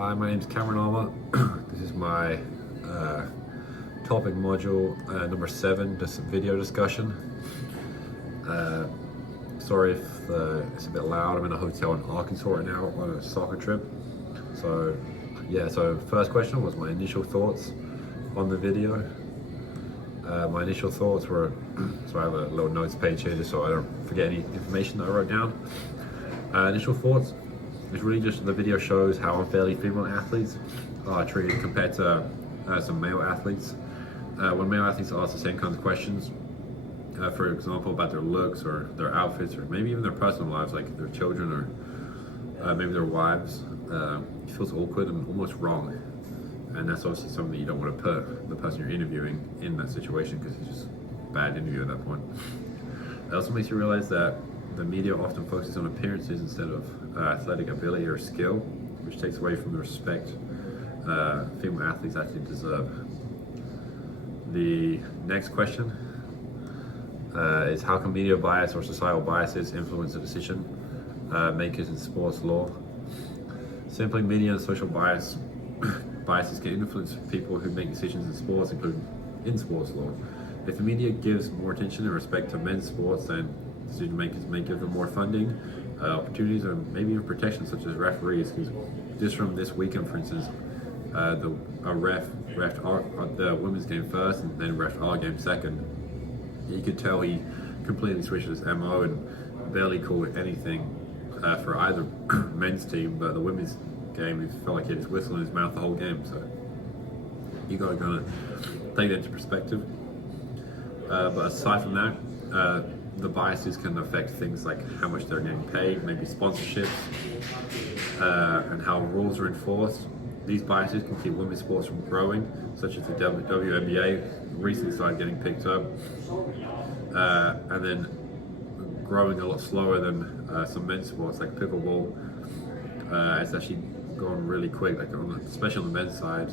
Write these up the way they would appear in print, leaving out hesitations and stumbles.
Hi, my name is Cameron Armour. This is my topic module number 7, this video discussion. Sorry if it's a bit loud. I'm in a hotel in Arkansas right now on a soccer trip. So first question was my initial thoughts on the video. My initial thoughts were, so I have a little notes page here just so I don't forget any information that I wrote down. Initial thoughts is really just the video shows how unfairly female athletes are treated compared to some male athletes. When male athletes are asked the same kinds of questions, for example, about their looks or their outfits or maybe even their personal lives, like their children or maybe their wives, it feels awkward and almost wrong. And that's obviously something that you don't want to put the person you're interviewing in that situation, because it's just a bad interview at that point. It also makes you realize that the media often focuses on appearances instead of athletic ability or skill, which takes away from the respect female athletes actually deserve. The next question is, how can media bias or societal biases influence the decision makers in sports law? Simply, media and social biases can influence people who make decisions in sports, including in sports law. If the media gives more attention and respect to men's sports, then decision makers may give them more funding, opportunities, or maybe even protection, such as referees. Because just from this weekend, for instance, a ref refed the women's game first and then refed our game second. You could tell he completely switched his MO and barely called anything for either men's team, but the women's game, he felt like he had his whistle in his mouth the whole game. So you got to kind of take that into perspective. But aside from that, the biases can affect things like how much they're getting paid, maybe sponsorships, and how rules are enforced. These biases can keep women's sports from growing, such as the WNBA recently started getting picked up, and then growing a lot slower than some men's sports like pickleball. It's actually gone really quick, like especially on the men's side,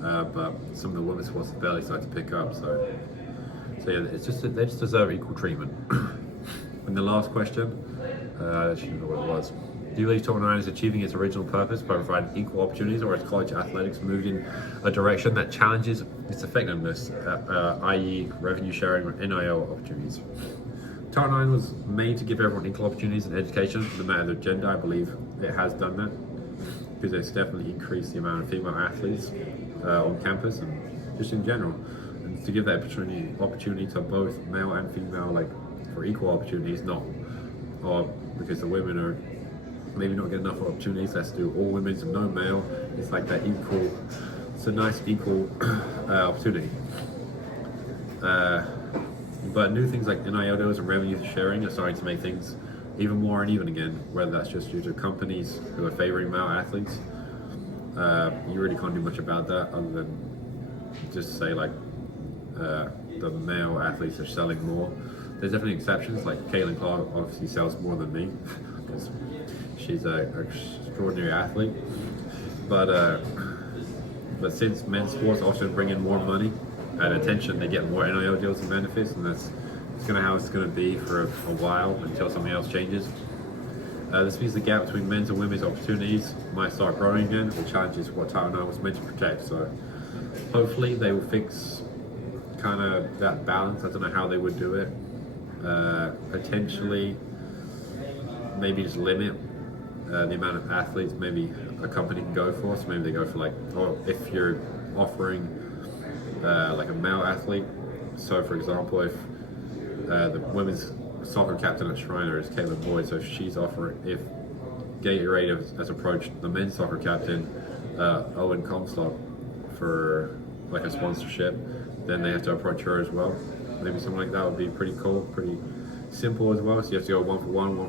but some of the women's sports have barely started to pick up. So yeah, it's just they just deserve equal treatment. And the last question, I don't know what it was. Do you believe Title IX is achieving its original purpose by providing equal opportunities, or has college athletics moved in a direction that challenges its effectiveness, i.e. revenue sharing or NIL opportunities? Title IX was made to give everyone equal opportunities in education, no matter their gender. I believe it has done that, because it's definitely increased the amount of female athletes on campus and just in general. And to give that opportunity to both male and female, like for equal opportunities, not or because the women are maybe not getting enough opportunities, let's do all women's and no male. It's like that equal, it's a nice equal opportunity. But new things like NIL deals and revenue sharing are starting to make things even more uneven again, whether that's just due to companies who are favoring male athletes. You really can't do much about that other than just say like the male athletes are selling more. There's definitely exceptions, like Caitlin Clark obviously sells more than me because she's an extraordinary athlete. But since men's sports also bring in more money and attention, they get more NIL deals and benefits, and it's gonna how it's gonna be for a while until something else changes. This means the gap between men's and women's opportunities might start growing again, which challenges what Title IX was meant to protect. So hopefully they will fix kind of that balance. I don't know how they would do it. Potentially maybe just limit the amount of athletes maybe a company can go for. So maybe they go for like, or if you're offering like a male athlete, so for example, if the women's soccer captain at Shriner is Caitlin Boyd, so if she's offering, if Gatorade has approached the men's soccer captain Owen Comstock for like a sponsorship, then they have to approach her as well. Maybe something like that would be pretty cool, pretty simple as well. So you have to go 1 for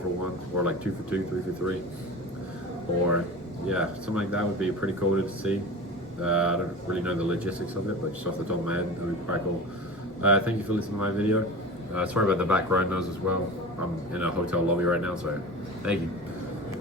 1, or like 2 for 2, 3 for 3, or yeah, something like that would be pretty cool to see. I don't really know the logistics of it, but just off the top of my head, that would be quite cool. Thank you for listening to my video. Sorry about the background noise as well. I'm in a hotel lobby right now, so thank you.